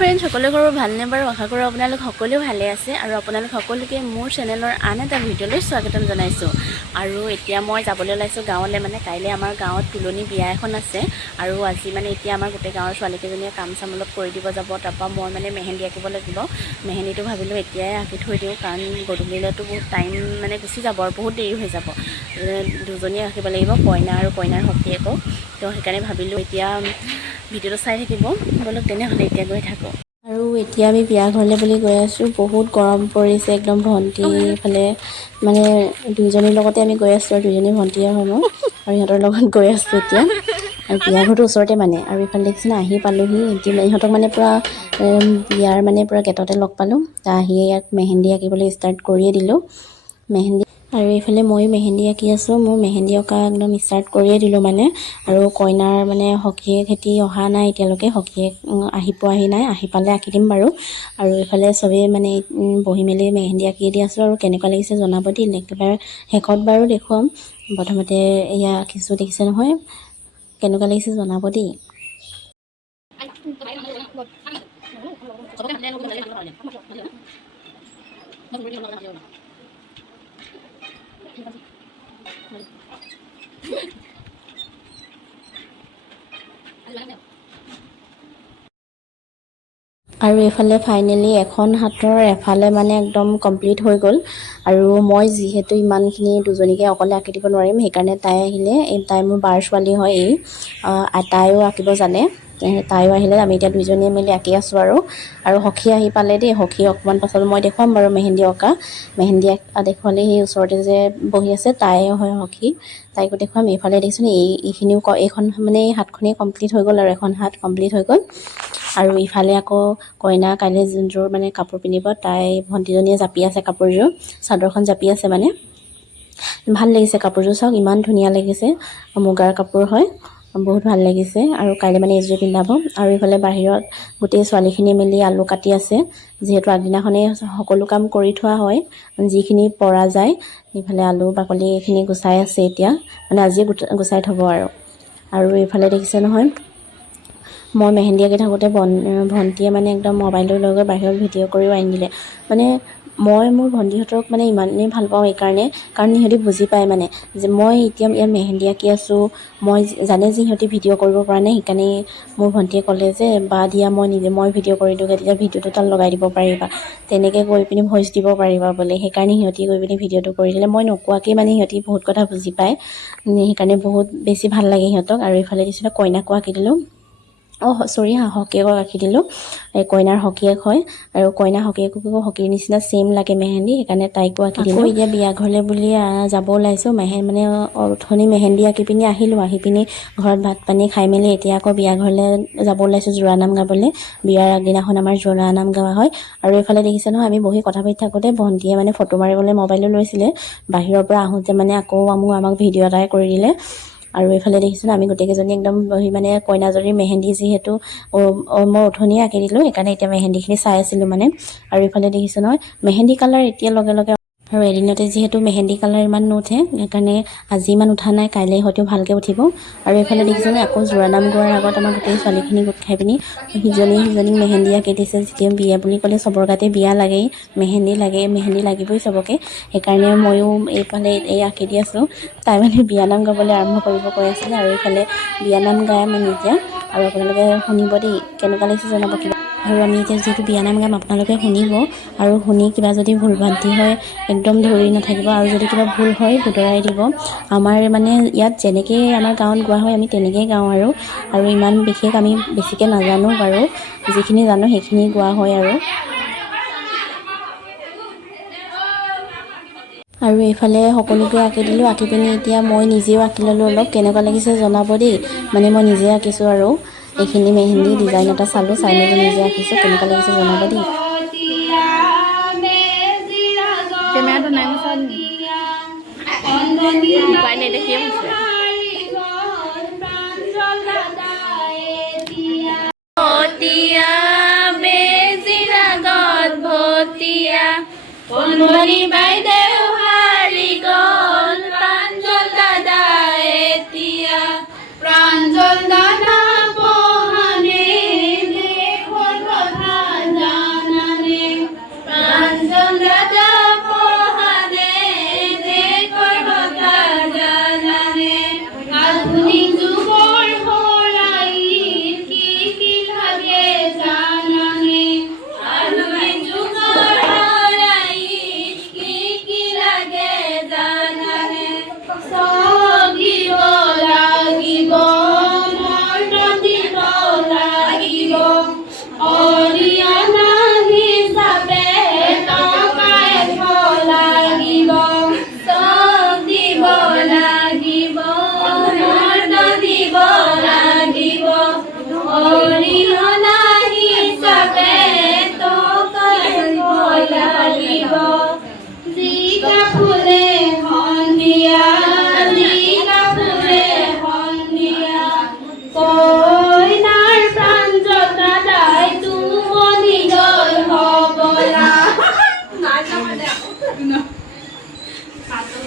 Friend সকলো ঘৰৰ ভালনে বাৰু? আশা কৰোঁ আপোনালোক সকলোৱে ভালে আছে আৰু আপোনালোক সকলোকে মোৰ চেনেলৰ আন এটা ভিডিঅ'লৈ স্বাগতম জনাইছোঁ। আৰু এতিয়া মই যাবলৈ ওলাইছোঁ গাঁৱলৈ মানে কাইলৈ আমাৰ গাঁৱত তুলনি বিয়া এখন আছে আৰু আজি মানে এতিয়া আমাৰ গোটেই গাঁৱৰ ছোৱালীকেইজনীয়ে কাম চাম অলপ কৰি দিব যাব তাৰপৰা মই মানে মেহেন্দি আঁকিব লাগিব। মেহেন্দিটো ভাবিলোঁ এতিয়াই আঁকি থৈ দিওঁ কাৰণ গধূলিলৈতো বহুত টাইম মানে গুচি যাব আৰু বহুত দেৰি হৈ যাব। দুজনীয়ে আঁকিব লাগিব কইনা আৰু কইনাৰ সখীয়েকো তো সেইকাৰণে ভাবিলোঁ এতিয়া ভিডিঅ'টো চাই থাকিব। ব'লক তেনেহ'লে এতিয়া গৈ থাকোঁ। আৰু এতিয়া আমি বিয়া ঘৰলৈ বুলি গৈ আছোঁ, বহুত গৰম পৰিছে, একদম ভণ্টি এইফালে মানে দুইজনীৰ লগতে আমি গৈ আছোঁ আৰু দুইজনী ভণ্টিয়ে হয় মোৰ, আৰু সিহঁতৰ লগত গৈ আছোঁ এতিয়া। আৰু বিয়া ঘৰটো ওচৰতে মানে আৰু ইফালে দেখিছেনে আহি পালোহি এতিয়া ইহঁতক মানে পূৰা বিয়াৰ মানে পূৰা গেটতে লগ পালোঁ। আহিয়ে ইয়াক মেহেন্দি আঁকিবলৈ ষ্টাৰ্ট কৰিয়ে দিলোঁ। মেহেন্দি আৰু এইফালে ময়ো মেহেন্দি আঁকি আছোঁ মোৰ মেহেন্দি অঁকা একদম ষ্টাৰ্ট কৰিয়ে দিলোঁ মানে। আৰু কইনাৰ মানে সখীয়েক সেতি অহা নাই এতিয়ালৈকে সখীয়েক উম, আহি পোৱাহি নাই আহি পালে আঁকি দিম বাৰু। আৰু এইফালে চবেই মানে বহি মেলি মেহেন্দি আঁকি দি আছোঁ আৰু কেনেকুৱা লাগিছে জনাব দেই একেবাৰে শেষত বাৰু দেখুৱাম। প্ৰথমতে এয়া আঁকিছোঁ দেখিছে নহয় কেনেকুৱা লাগিছে জনাব দেই আৰু এইফালে ফাইনেলি এখন হাতৰ এফালে মানে একদম কমপ্লিট হৈ গ'ল। আৰু মই যিহেতু ইমানখিনি দুজনীকে অকলে আঁকি দিব নোৱাৰিম সেইকাৰণে তাই আহিলে। তাই মোৰ বাৰ ছোৱালী হয় এই। তাইও আঁকিব জানে। তাইও আহিলে আমি এতিয়া দুইজনীয়ে মিলি আঁকি আছোঁ আৰু। আৰু সখী আহি পালে দেই সখী অকণমান পাছত মই দেখুৱাম বাৰু মেহেন্দি অঁকা। মেহেন্দি আঁকা দেখুৱালে সেই ওচৰতে যে বহি আছে তাই হয় সখী। তাইকো দেখুৱাম এইফালে দেখিছোঁনে এই এইখিনিও ক- এইখন মানে এই হাতখনেই কমপ্লিট হৈ গ'ল আৰু এখন হাত কমপ্লিট হৈ গ'ল। আৰু ইফালে আকৌ কইনা কাইলৈ যোনযোৰ মানে কাপোৰ পিন্ধিব তাই ভণ্টিজনীয়ে জাপি আছে কাপোৰযোৰ চাদৰখন জাপি আছে মানে। ভাল লাগিছে কাপোৰযোৰ চাওক ইমান ধুনীয়া লাগিছে মুগাৰ কাপোৰ হয়। বহুত ভাল লাগিছে আৰু কাইলৈ মানে এইযোৰ পিন্ধাব। আৰু ইফালে বাহিৰত গোটেই ছোৱালীখিনি মিলি আলু কাটি আছে। যিহেতু আগদিনাখনেই সকলো কাম কৰি থোৱা হয় যিখিনি পৰা যায় ইফালে আলু বাকলি এইখিনি গুচাই আছে এতিয়া। মানে আজিয়ে গুচাই থ'ব আৰু। আৰু এইফালে দেখিছে নহয় মই মেহেন্দি আঁকি থাকোঁতে বন ভণ্টিয়ে মানে একদম মোবাইলটো লৈ গৈ বাহিৰত ভিডিঅ' কৰিও আনি দিলে। মানে মই মোৰ ভণ্টিহঁতক মানে ইমানেই ভাল পাওঁ এইকাৰণে কাৰণ সিহঁতি বুজি পায় মানে যে মই এতিয়া ইয়াত মেহেন্দি আঁকি আছোঁ মই জানে যে সিহঁতি ভিডিঅ' কৰিব পৰা নাই সেইকাৰণে মোৰ ভণ্টিয়ে ক'লে যে বা দিয়া মই নিজে মই ভিডিঅ' কৰি দিওঁগৈ তেতিয়া ভিডিঅ'টো তাত লগাই দিব পাৰিবা তেনেকৈ গৈ পিনি ভইচ দিব পাৰিবা বোলে সেইকাৰণে সিহঁতি গৈ পিনি ভিডিঅ'টো কৰি দিলে মই নোকোৱাকেই মানে সিহঁতি বহুত কথা বুজি পায় সেইকাৰণে বহুত বেছি ভাল লাগে সিহঁতক আৰু এইফালে দিছিলোঁ কইনাকো আঁকি দিলোঁ। অঁ চৰি হা সখীয়েকক আঁকি দিলোঁ। এই কইনাৰ সখীয়েক হয় আৰু কইনা সখীয়েককো সখীৰ নিচিনা ছেইম লাগে মেহেন্দি সেইকাৰণে তাইকো আঁকি দিলোঁ। এতিয়া বিয়া ঘৰলৈ বুলি যাব ওলাইছোঁ। মেহে মানে অথনি মেহেন্দি আঁকি পিনি আহিলোঁ। আহি পিনি ঘৰত ভাত পানী খাই মেলি এতিয়া আকৌ বিয়া ঘৰলৈ যাব ওলাইছোঁ জোৰানাম গাবলৈ। বিয়াৰ আগদিনাখন আমাৰ জোৰানাম গোৱা হয়। আৰু এইফালে দেখিছে নহয় আমি বহি কথা পাতি থাকোঁতে ভণ্টিয়ে মানে ফটো মাৰিবলৈ মোবাইলটো লৈছিলে। বাহিৰৰ পৰা আহোঁতে মানে আকৌ মোক আমাক ভিডিঅ' এটাই কৰি দিলে। আৰু এইফালে দেখিছোঁ আমি গোটেইকেইজনী একদম মানে কইনাজনীৰ মেহেন্দি যিহেতু মই উঠনিয়ে আঁকি দিলোঁ সেইকাৰণে এতিয়া মেহেন্দিখিনি চাই আছিলোঁ মানে। আৰু এইফালে দেখিছোঁ নহয় মেহেন্দি কালাৰ এতিয়া লগে লগে আৰু এদিনতে যিহেতু মেহেন্দি কালাৰ ইমান নুঠে সেইকাৰণে আজি ইমান উঠা নাই কাইলৈ হয়তো ভালকৈ উঠিব। আৰু এইফালে দেখিছেনে আকৌ জোৰানাম গোৱাৰ আগত আমাৰ গোটেই ছোৱালীখিনি গোট খাই পিনি সিজনী সিজনীক মেহেন্দি আঁকি দিছে যেতিয়া বিয়া বুলি ক'লে চবৰ গাতে বিয়া লাগেই মেহেন্দি লাগে মেহেন্দি লাগিবই চবকে। সেইকাৰণে ময়ো এইফালে এই আঁকি দি আছোঁ। তাই মানে বিয়ানাম গাবলৈ আৰম্ভ কৰিব কৈ আছিলে আৰু এইফালে বিয়ানাম গাই মানে এতিয়া আৰু আপোনালোকে শুনিব দেই কেনেকুৱা লাগিছে জনাব কিবা। আৰু আমি এতিয়া যিহেতু বিয়ানাম গাম আপোনালোকে শুনিব। আৰু শুনি কিবা যদি ভুল ভ্ৰান্তি হয় একদম ধৰি নাথাকিব। আৰু যদি কিবা ভুল হয় শুধৰাই দিব। আমাৰ মানে ইয়াত যেনেকৈ আমাৰ গাঁৱত গোৱা হয় আমি তেনেকৈয়ে গাওঁ আৰু। আৰু ইমান বিশেষ আমি বেছিকৈ নাজানো বাৰু। যিখিনি জানো সেইখিনি গোৱা হয় আৰু। আৰু এইফালে সকলোকে আঁকি দিলোঁ। আঁকি পিনি এতিয়া মই নিজেও আঁকি ল'লোঁ অলপ। কেনেকুৱা লাগিছে জনাব দেই। মানে মই নিজে আঁকিছোঁ আৰু। এইখিনি মেহেন্দি ডিজাইন এটা চালোঁ চাই মেলি নিজে আঁকিছোঁ কেনেকুৱা লাগিছে জনাব দেই। কেমেৰাটো নাই মই নেদেখিয়ে উপায় নাই দেখিয়ে হৈছে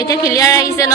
এতিয়া ক্লিয়াৰ আহিছে ন?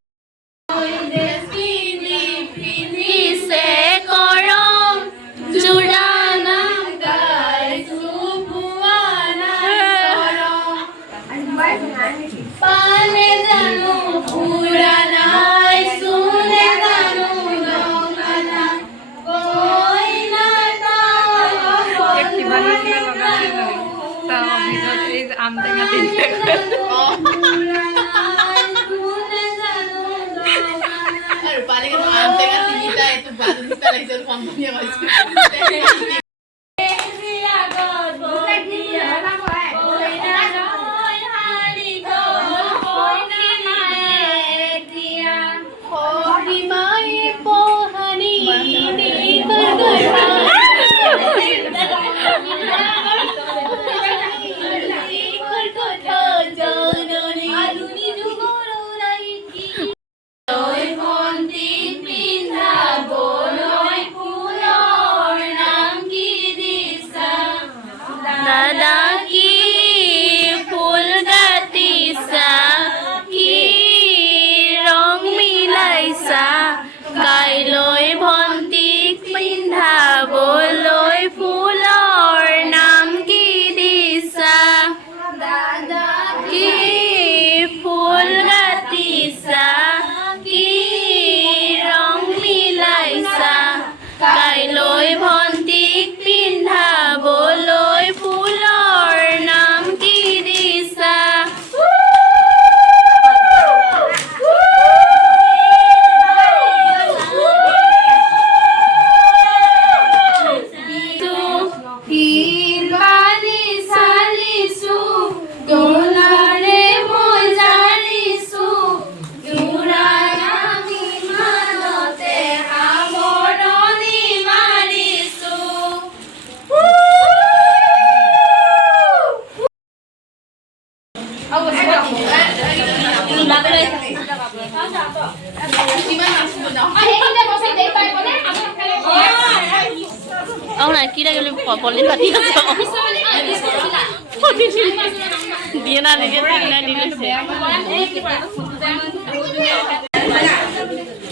Paling itu anteng tinggi itu baru kita lagi jadi kompanya masih.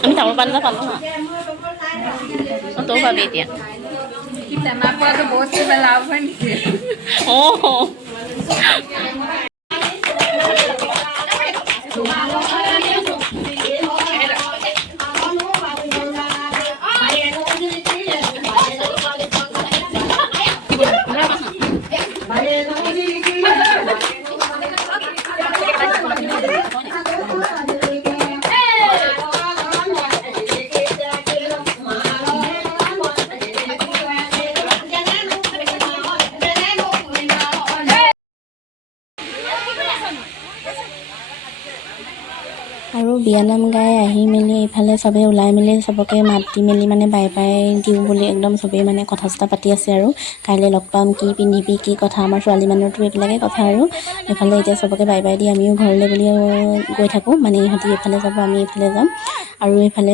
আমি থামো পান্না পান্না তো ভাবি এতিয়া ও বিয়ানাম গাই আহি মেলি এইফালে চবেই ওলাই মেলি চবকে মাতি মেলি মানে বাই বাই দিওঁ বুলি একদম চবেই মানে কথা চথা পাতি আছে আৰু। কাইলৈ লগ পাম কি পিন্ধিবি কি কথা আমাৰ ছোৱালী মানুহৰতো এইবিলাকে কথা আৰু। এইফালে এতিয়া চবকে বাই বাই দি আমিও ঘৰলৈ বুলি গৈ থাকোঁ মানে ইহঁতি এইফালে যাব আমি এইফালে যাম। আৰু এইফালে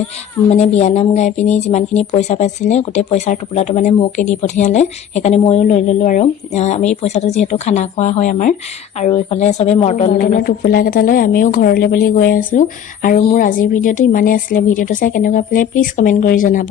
মানে বিয়ানাম গাই পিনি যিমানখিনি পইচা পাইছিলে গোটেই পইচাৰ টোপোলাটো মানে মোকে দি পঠিয়ালে। সেইকাৰণে ময়ো লৈ ল'লোঁ আৰু। আমি পইচাটো যিহেতু খানা খোৱা হয় আমাৰ। আৰু এইফালে চবেই মৰ্টন মৰ্টনৰ টোপোলাকেইটা লৈ আমিও ঘৰলৈ বুলি গৈ আছোঁ। আৰু মোৰ আজিৰ ভিডিঅ'টো ইমানেই আছিলে। ভিডিঅ'টো চাই কেনেকুৱা পালে প্লিজ কমেণ্ট কৰি জনাব।